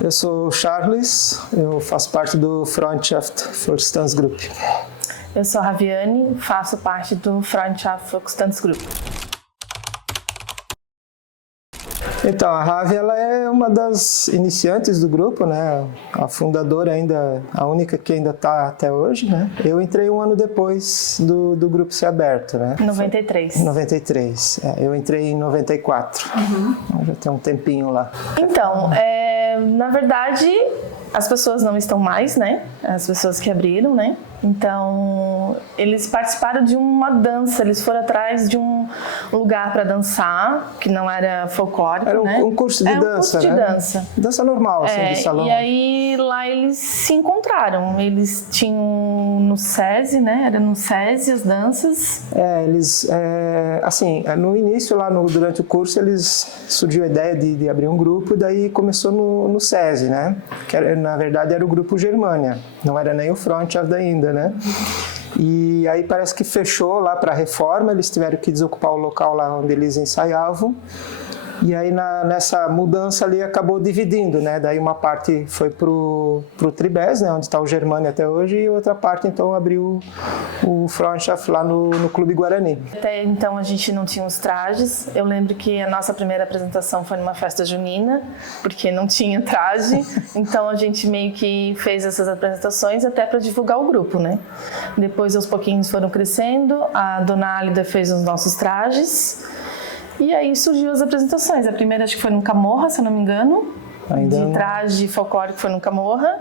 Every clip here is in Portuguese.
Eu sou o Charles, eu faço parte do Freundschaft Volkstanzgruppe. Eu sou a Raviane, faço parte do Freundschaft Volkstanzgruppe. Então, a Ravi, ela é uma das iniciantes do grupo, né? A fundadora ainda, a única que ainda está até hoje, né? Eu entrei um ano depois do grupo ser aberto, né? 93. 93. Eu entrei em 94. Já tem um tempinho lá. Então, na verdade, as pessoas não estão mais, né? As pessoas que abriram, né? Então, eles participaram de uma dança, eles foram atrás de um lugar para dançar, que não era folclórico, era né? um curso de dança, um curso de dança. Dança normal, assim, de salão. E aí, lá eles se encontraram. Eles tinham no SESI, né? Era no SESI as danças. Assim, no início, lá durante o curso, surgiu a ideia de abrir um grupo, e daí começou no SESI, né? Que na verdade era o grupo Germânia, não era nem o Freundschaft ainda, né? E aí parece que fechou lá para a reforma, eles tiveram que desocupar o local lá onde eles ensaiavam. E aí nessa mudança ali acabou dividindo, né? Daí uma parte foi pro Tribes, né? Onde está o Germânia até hoje, e outra parte então abriu o Freundschaft lá no Clube Guarani. Até então a gente não tinha os trajes. Eu lembro que a nossa primeira apresentação foi numa festa junina, porque não tinha traje. Então a gente meio que fez essas apresentações até para divulgar o grupo, né? Depois aos pouquinhos foram crescendo. A Dona Álida fez os nossos trajes. E aí surgiu as apresentações. A primeira acho que foi no Camorra, se eu não me engano. De traje folclórico foi no Camorra.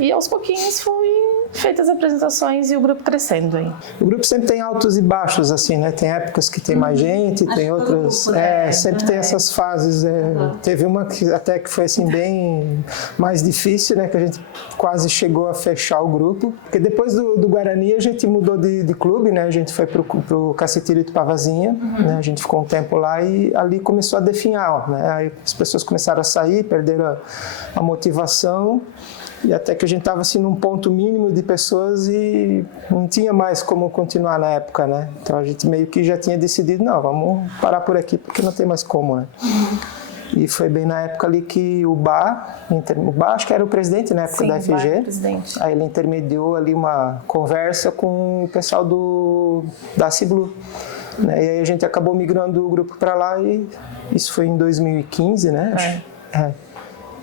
E aos pouquinhos foi feitas as apresentações e o grupo crescendo aí. O grupo sempre tem altos e baixos, assim, né? Tem épocas que tem mais gente, tem outras... sempre tem essas fases. Teve uma que até que foi assim bem mais difícil, né? Que a gente quase chegou a fechar o grupo. Porque depois do Guarani a gente mudou de clube, né? A gente foi pro Cacetiro de Pavazinha, né? A gente ficou um tempo lá e ali começou a definhar, né? Aí as pessoas começaram a sair, perderam a motivação. E até que a gente estava assim num ponto mínimo de pessoas e não tinha mais como continuar na época, né? Então a gente meio que já tinha decidido, não, vamos parar por aqui porque não tem mais como, né? E foi bem na época ali que o Bá acho que era o presidente na época da FG. Sim, o presidente. Aí ele intermediou ali uma conversa com o pessoal da Ciblu. Né? E aí a gente acabou migrando o grupo para lá e isso foi em 2015, né?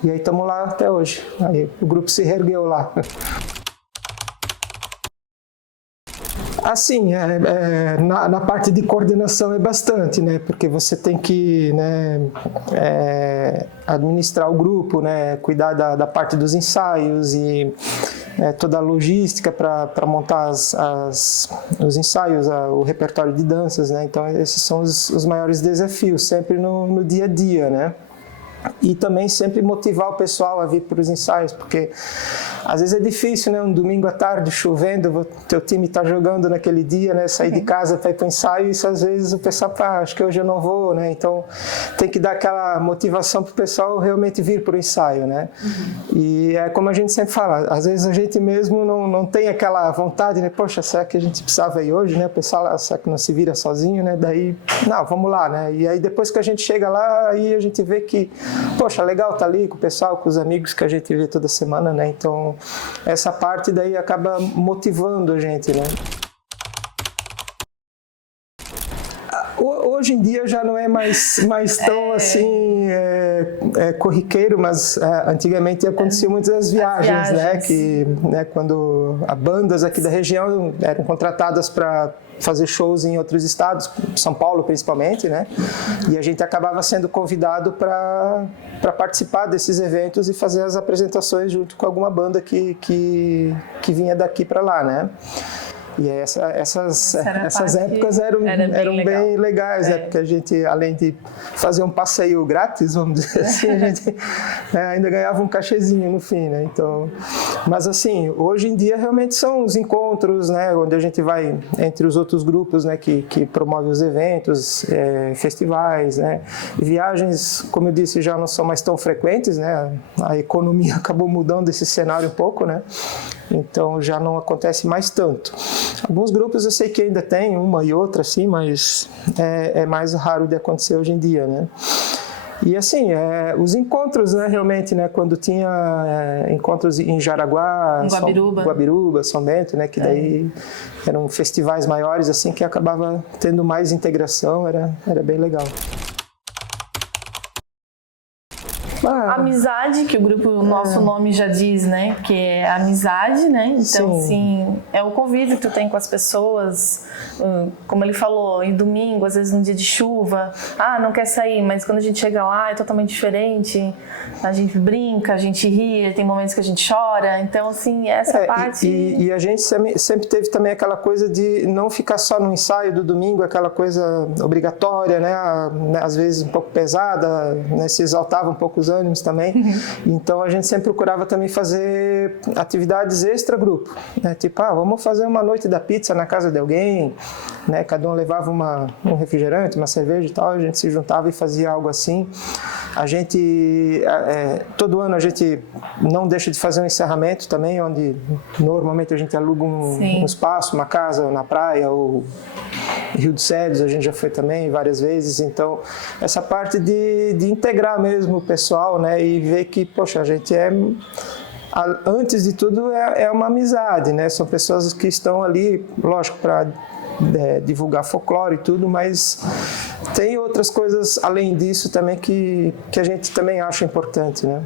E aí estamos lá até hoje. Aí o grupo se reergueu lá. Assim, na parte de coordenação é bastante, né? Porque você tem que, né, administrar o grupo, né? Cuidar da parte dos ensaios e toda a logística para montar os ensaios, o repertório de danças, né? Então esses são os maiores desafios, sempre no dia a dia, né? E também sempre motivar o pessoal a vir para os ensaios, porque às vezes é difícil, né? Um domingo à tarde, chovendo, teu time está jogando naquele dia, né? Sair de casa para ir para o ensaio, isso às vezes o pessoal fala, acho que hoje eu não vou, né? Então tem que dar aquela motivação para o pessoal realmente vir para o ensaio, né? E é como a gente sempre fala, às vezes a gente mesmo não tem aquela vontade, né? Poxa, será que a gente precisava ir hoje, né? O pessoal, será que não se vira sozinho, né? Daí, não, vamos lá, né? E aí depois que a gente chega lá, aí a gente vê que poxa, legal estar ali com o pessoal, com os amigos que a gente vê toda semana, né? Então, essa parte daí acaba motivando a gente, né? Hoje em dia já não é mais tão assim corriqueiro, mas antigamente aconteciam muitas viagens, né? Que, né, quando as bandas aqui da região eram contratadas para fazer shows em outros estados, São Paulo principalmente, né? E a gente acabava sendo convidado para participar desses eventos e fazer as apresentações junto com alguma banda que vinha daqui para lá, né? E essas épocas eram bem legais, né? Porque a gente, além de fazer um passeio grátis, vamos dizer assim, a gente ainda ganhava um cachezinho no fim, né? Então, mas assim, hoje em dia realmente são os encontros, né? Onde a gente vai entre os outros grupos, né? Que promovem os eventos, festivais, né? Viagens, como eu disse, já não são mais tão frequentes, né? A economia acabou mudando esse cenário um pouco, né? Então já não acontece mais tanto. Alguns grupos eu sei que ainda tem uma e outra, assim, mas é mais raro de acontecer hoje em dia, né? E assim, os encontros, né, realmente, né, quando tinha encontros em Jaraguá, Guabiruba, São Bento, né, que daí eram festivais maiores, assim, que acabava tendo mais integração, era bem legal. Amizade, que o grupo, o nosso nome já diz, né? Que é amizade, né? Então, assim, é o convívio que tu tem com as pessoas. Como ele falou, em domingo, às vezes num dia de chuva, não quer sair, mas quando a gente chega lá é totalmente diferente. A gente brinca, a gente ri, tem momentos que a gente chora. Então, assim, essa parte... E a gente sempre teve também aquela coisa de não ficar só no ensaio do domingo, aquela coisa obrigatória, né? Às vezes um pouco pesada, né? Se exaltava um pouco os ânimos também. Então a gente sempre procurava também fazer atividades extra-grupo, né? Tipo, vamos fazer uma noite da pizza na casa de alguém, né? Cada um levava um refrigerante, uma cerveja e tal, a gente se juntava e fazia algo assim. A gente, todo ano a gente não deixa de fazer um encerramento também, onde normalmente a gente aluga um espaço, uma casa na praia ou Rio dos Cedros, a gente já foi também várias vezes. Então, essa parte de integrar mesmo o pessoal, né, e ver que, poxa, a gente antes de tudo, é uma amizade, né? São pessoas que estão ali, lógico, para divulgar folclore e tudo, mas tem outras coisas além disso também que a gente também acha importante, né?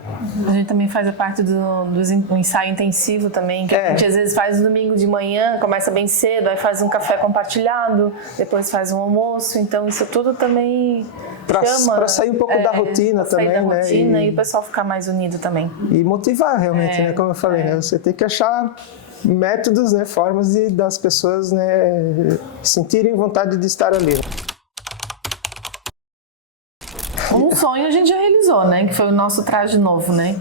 A gente também faz a parte do ensaio intensivo também, que a gente às vezes faz no domingo de manhã, começa bem cedo, aí faz um café compartilhado, depois faz um almoço, então isso tudo também para sair um pouco da rotina também, sair da né? rotina e o pessoal ficar mais unido também. E motivar realmente, né? Como eu falei, né? Você tem que achar métodos, né, formas das pessoas, né, sentirem vontade de estar ali. Um sonho a gente já realizou, né? Que foi o nosso traje novo, né?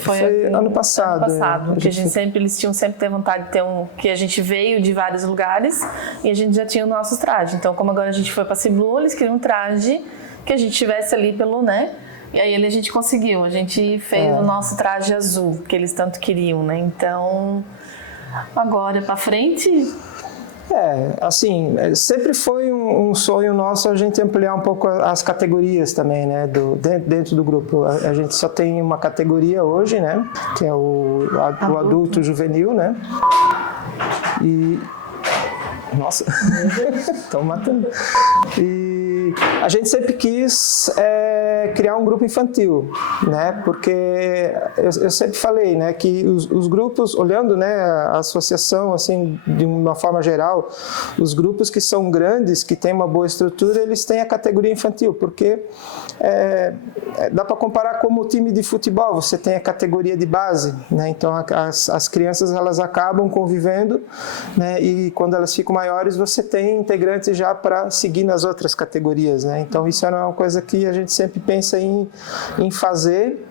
Foi ano passado. Ano passado, que eles tinham sempre ter vontade de ter que a gente veio de vários lugares e a gente já tinha o nosso traje. Então, como agora a gente foi para Ciblu, eles queriam um traje que a gente tivesse ali pelo, né? E aí a gente conseguiu, a gente fez o nosso traje azul, que eles tanto queriam, né? Então, agora para frente... assim, sempre foi um sonho nosso a gente ampliar um pouco as categorias também, né, dentro do grupo. A gente só tem uma categoria hoje, né, que é o adulto juvenil, né, e... Nossa, estão matando. E a gente sempre quis criar um grupo infantil, né? Porque eu sempre falei, né, que os grupos, olhando, né, a associação assim de uma forma geral, os grupos que são grandes, que têm uma boa estrutura, eles têm a categoria infantil, porque dá para comparar como o time de futebol, você tem a categoria de base, né? Então as crianças elas acabam convivendo, né? E quando elas ficam maiores, você tem integrantes já para seguir nas outras categorias, né? Então isso é uma coisa que a gente sempre pensa em fazer,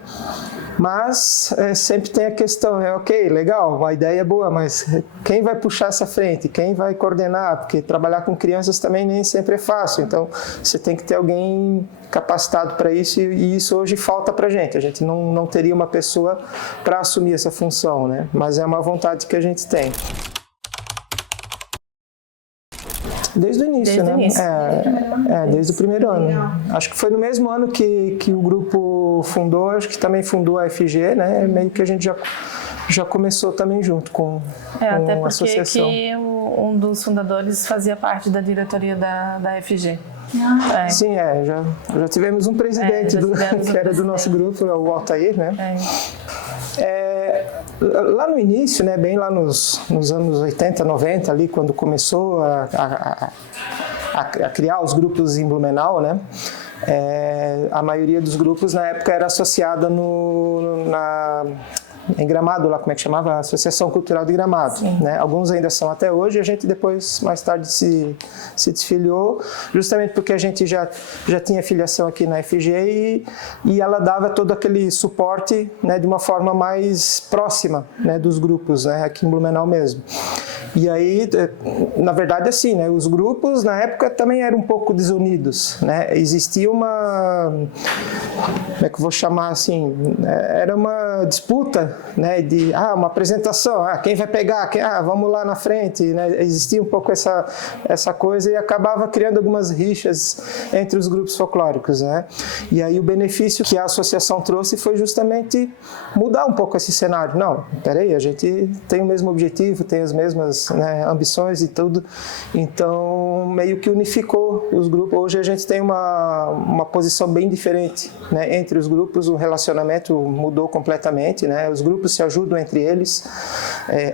mas sempre tem a questão, ok, legal, uma ideia é boa, mas quem vai puxar essa frente? Quem vai coordenar? Porque trabalhar com crianças também nem sempre é fácil, então você tem que ter alguém capacitado para isso e isso hoje falta para a gente não teria uma pessoa para assumir essa função, né? Mas é uma vontade que a gente tem. Desde o início, né? Desde o primeiro ano. Acho que foi no mesmo ano que o grupo fundou, acho que também fundou a FG, né? Meio que a gente já começou também junto com a associação. Até porque um dos fundadores fazia parte da diretoria da FG. Sim, já tivemos um presidente que era do nosso grupo, o Altair, né? Lá no início, né, bem lá nos anos 80, 90, ali, quando começou a criar os grupos em Blumenau, né, a maioria dos grupos na época era associada em Gramado, lá como é que chamava? Associação Cultural de Gramado, né? Alguns ainda são até hoje, a gente depois, mais tarde, se desfiliou, justamente porque a gente já tinha filiação aqui na FG e ela dava todo aquele suporte, né, de uma forma mais próxima, né, dos grupos, né, aqui em Blumenau mesmo. E aí, na verdade, assim, né, os grupos na época também eram um pouco desunidos, né? Existia como é que eu vou chamar assim, era uma disputa né, de uma apresentação, quem vai pegar, vamos lá na frente, né? Existia um pouco essa coisa e acabava criando algumas rixas entre os grupos folclóricos, né? E aí o benefício que a associação trouxe foi justamente mudar um pouco esse cenário. Não, peraí, a gente tem o mesmo objetivo, tem as mesmas, né, ambições e tudo, então meio que unificou os grupos. Hoje a gente tem uma posição bem diferente, né, entre os grupos, o relacionamento mudou completamente, né? Os grupos se ajudam entre eles.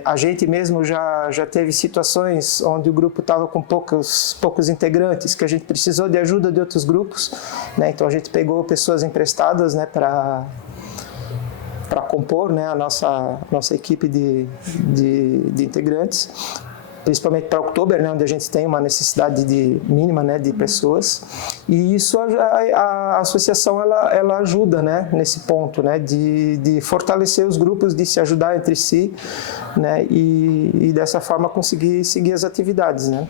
A gente mesmo já teve situações onde o grupo estava com poucos integrantes, que a gente precisou de ajuda de outros grupos, né? Então a gente pegou pessoas emprestadas, né, para compor, né, a nossa equipe de integrantes, principalmente para outubro, né, onde a gente tem uma necessidade mínima, né, de pessoas, e isso a associação ela ajuda, né, nesse ponto, né, de fortalecer os grupos, de se ajudar entre si, né, e dessa forma conseguir seguir as atividades, né.